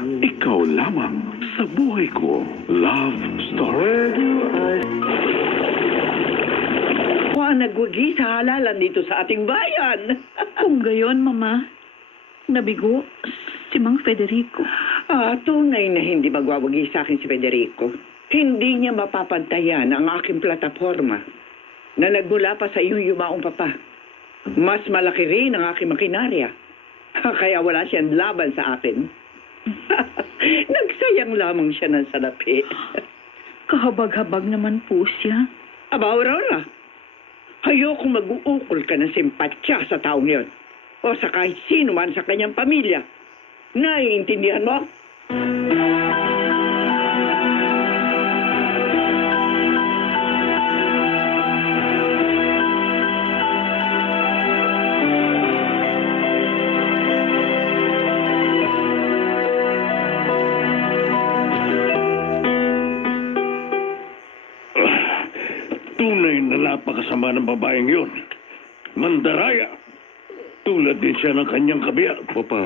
Ikaw lamang sa buhay ko. Love Story. Ang nagwagi sa halalan dito sa ating bayan. Kung gayon, Mama, nabigo si Mang Federico. Tunay na hindi magwawagi sa akin si Federico. Hindi niya mapapantayan ang aking plataforma na nagmula pa sa iyong yumaong papa. Mas malaki rin ang aking makinarya. Kaya wala siyang laban sa akin. Nagsayang lamang siya ng salapi. Kahabag-habag naman po siya. Aba, Aurora, ayokong mag-uukol ka ng simpatya sa taong yun. O sa kahit sino man sa kanyang pamilya. Naiintindihan mo? Tunay na napakasama ng babaeng yun. Mandaraya. Tulad din siya ng kanyang kabiyak. Papa,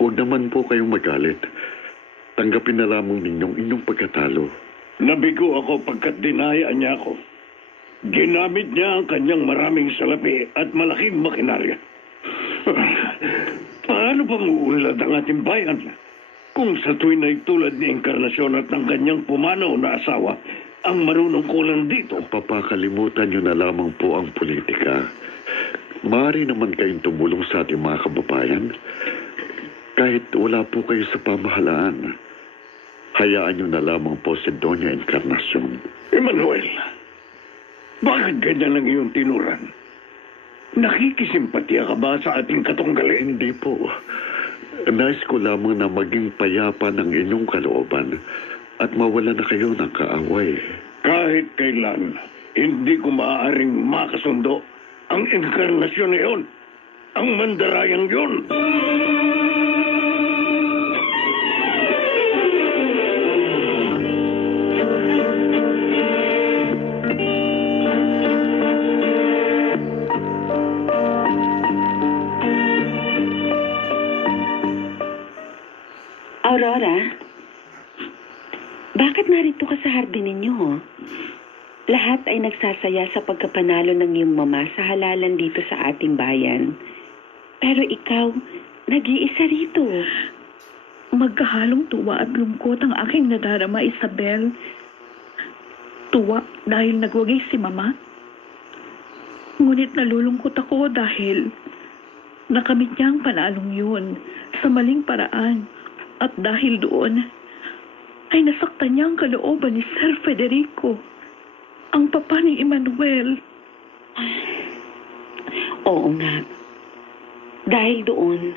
huwag naman po kayong magalit. Tanggapin na lamang ninyong inyong pagkatalo. Nabigo ako pagkat dinaya niya ako. Ginamit niya ang kanyang maraming salapi at malaking makinarya. Paano bang uulad ang ating bayan? Kung sa tuwin ay tulad ni Encarnacion at ng kanyang pumanaw na asawa, ang marunungkulan dito. Papa, kalimutan nyo na lamang po ang politika. Maaari naman kayong tumulong sa ating mga kababayan. Kahit wala po kayo sa pamahalaan, hayaan nyo na lamang po si Doña Encarnacion. Emmanuel, bakit ganyan ang iyong tinuran? Nakikisimpatiya ka ba sa ating katunggali? Hindi po. Nais ko lamang na maging payapa ng inyong kalooban at mawala na kayo ng kaaway. Kahit kailan, hindi ko maaaring makasundo ang Enkarnasyon na yun. Ang mandarayang yun. Aurora, bakit narito ka sa hardin ninyo? Lahat ay nagsasaya sa pagkapanalo ng iyong mama sa halalan dito sa ating bayan. Pero ikaw, nag-iisa rito. Magkahalong tuwa at lungkot ang aking nadarama, Isabel. Tuwa dahil nagwagi si Mama. Ngunit nalulungkot ako dahil nakamit niya ang panalong yun sa maling paraan. At dahil doon, ay nasaktan niya ang kalooban ni Sir Federico, ang papa ni Emmanuel. Oo nga. Dahil doon,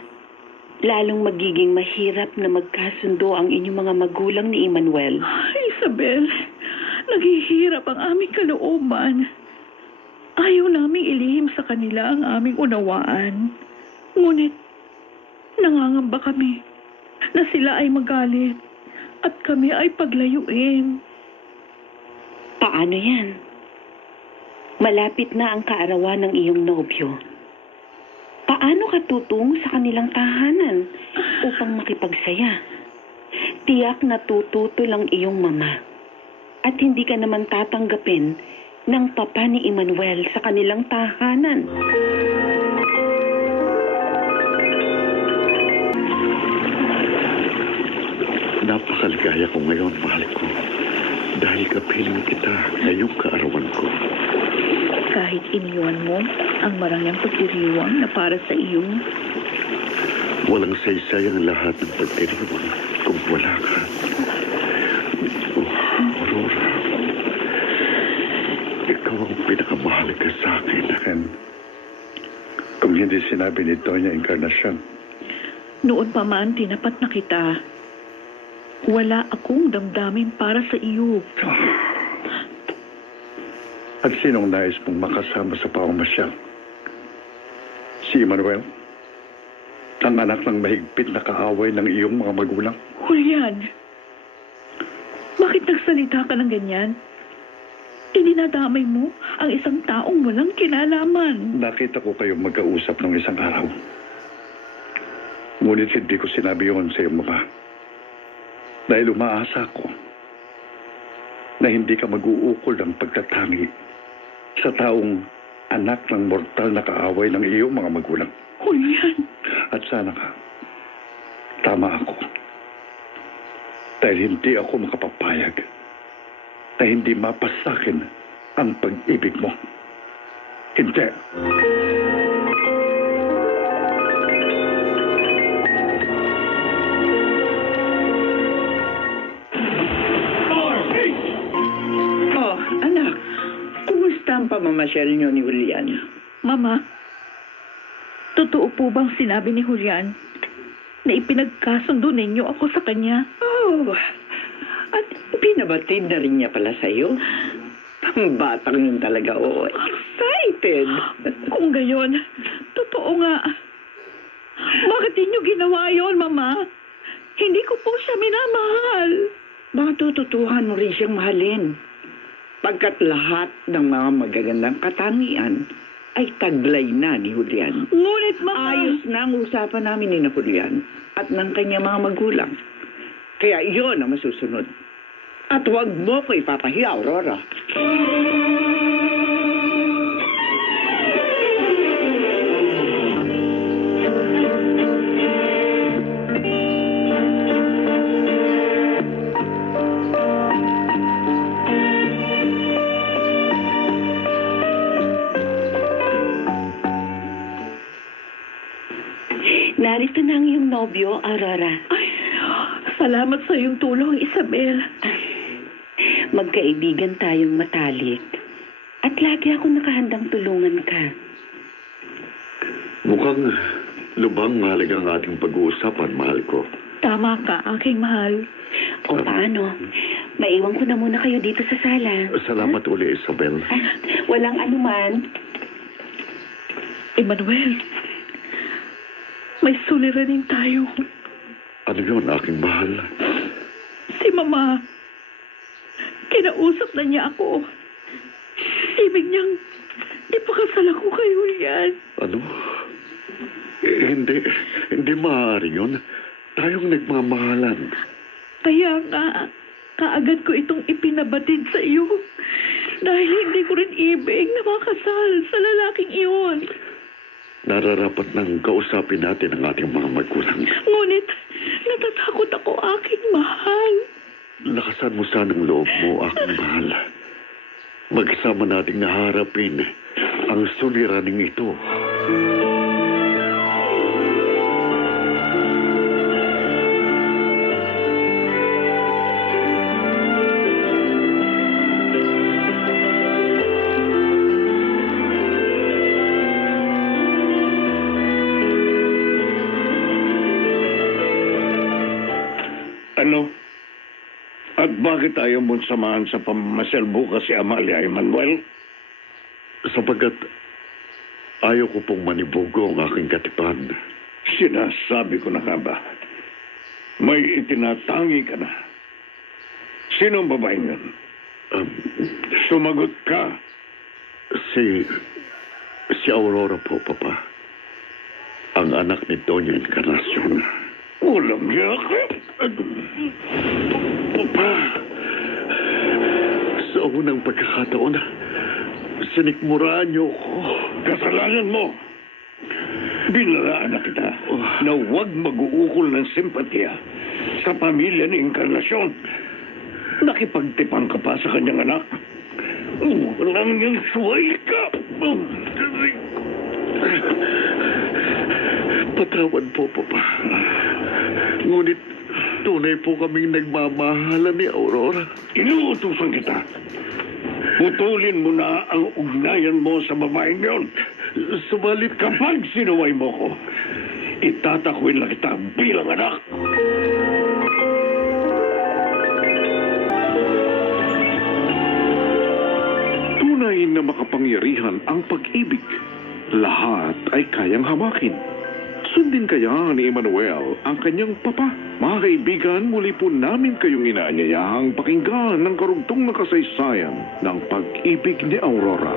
lalong magiging mahirap na magkasundo ang inyong mga magulang ni Emmanuel. Isabel, naghihirap ang aming kalooban. Ayaw naming ilihim sa kanila ang aming unawaan. Ngunit, nangangamba kami na sila ay magalit at kami ay paglayuin. Paano yan? Malapit na ang kaarawan ng iyong nobyo. Paano ka tutungo sa kanilang tahanan upang makipagsaya? Tiyak na tututol ang iyong mama. At hindi ka naman tatanggapin ng papa ni Emmanuel sa kanilang tahanan. Napakaligaya ko ngayon, mahal ko. Dahil kapiling kita ngayong kaarawan ko. Kahit iniwan mo ang marangyang pagdiriwang na para sa iyo, Walang saysay ang lahat ng pagdiriwang kung wala ka. Oh, Aurora, ikaw ang pinakamahalaga sa akin. Kung hindi sinabi ni Doña Encarnacion, noon pa man tinapat na kita. Wala akong damdamin para sa iyo. at sinong nais mong makasama sa pamamasyal? Si Emmanuel? Ang anak ng mahigpit na kaaway ng iyong mga magulang? Julian, bakit nagsalita ka ng ganyan? Idinadamay mo ang isang taong walang kinalaman. Nakita ko kayong magkausap ng isang araw. Ngunit hindi ko sinabi yun sa iyong mama. Dahil umaasa ko na hindi ka mag-uukol ng pagtatangi sa taong anak ng mortal na kaaway ng iyong mga magulang. Julian, At sana ka, tama ako. Dahil hindi ako makapapayag na hindi mapasakin ang pag-ibig mo. Hindi. Oh, anak. Kumusta ang pamamasyal niyo ni Julian? Mama, totoo po bang sinabi ni Julian na ipinagkasundo ninyo ako sa kanya? Oh, at pinabatid na rin niya pala sa'yo. Ang batang yun talaga, oh, excited. Kung gayon, totoo nga. Bakit ninyo ginawa yon, Mama? Hindi ko po siya minamahal. Baka tututuhan mo rin siyang mahalin. Pagkat lahat ng mga magagandang katangian ay taglay na ni Julian. Ngunit, Mama... Ayos na ang usapan namin ni Julian at ng kanyang mga magulang. Kaya iyon ang masusunod. At huwag mo ko ipapahiya, Aurora. Narito na ang iyong nobyo, Aurora. Ay, salamat sa iyong tulong, Isabel. Magkaibigan tayong matalik. At lagi ako nakahandang tulungan ka. Mukhang lubang mahalaga ang ating pag-uusapan, mahal ko. Tama ka, aking mahal. O paano? Maiwan ko na muna kayo dito sa sala. Salamat uli, Isabel. Walang anuman. Emmanuel, may suliranin tayo. Ano yun, aking mahal? Si Mama, kinausap na niya ako. Ibig niyang ipakasal ako kay Julian. Ano? Hindi maaari yun. Tayong nagmamahalan. Kaya nga, kaagad ko itong ipinabatid sa iyo. Dahil hindi ko rin ibig na makasal sa lalaking iyon. Nararapat nang kausapin natin ang ating mga magulang. Ngunit, natatakot ako, aking mahal. Lakasan mo sanang loob mo, aking mahal. Magkasama nating naharapin ang suliraning ito. Ano? At bakit ayaw mong samahan sa pamamasyal bukas si Amalia Emmanuel? Sapagkat ayaw ko pong manibugo ang aking katipan. Sinasabi ko na nga ba? May itinatangi ka na. Sino ang babaeng yun? Sumagot ka. Si Aurora po, Papa. Ang anak ni Doña Encarnacion. Walang yaka. Papa, sa unang pagkakataon, sinikmuraan niyo ako. Kasalanan mo. Binalaan na kita na huwag mag-uukol ng simpatya sa pamilya ni Encarnacion. Nakipagtipang ka pa sa kanyang anak. Walang niyang suway ka. Patawad po, Papa. Ngunit tunay po kaming nagmamahalan ni Aurora. Inuutusan kita. Putulin mo na ang ugnayan mo sa babaeng yon. Subalit Kapag sinuway mo ko, itatakwil na kita bilang anak. Tunay na makapangyarihan ang pag-ibig. Lahat ay kayang hamakin. Sundin kaya ni Emmanuel ang kanyang papa. Mga kaibigan, muli po namin kayong inaanyayahang pakinggan ng karugtong na kasaysayan ng pag-ibig ni Aurora.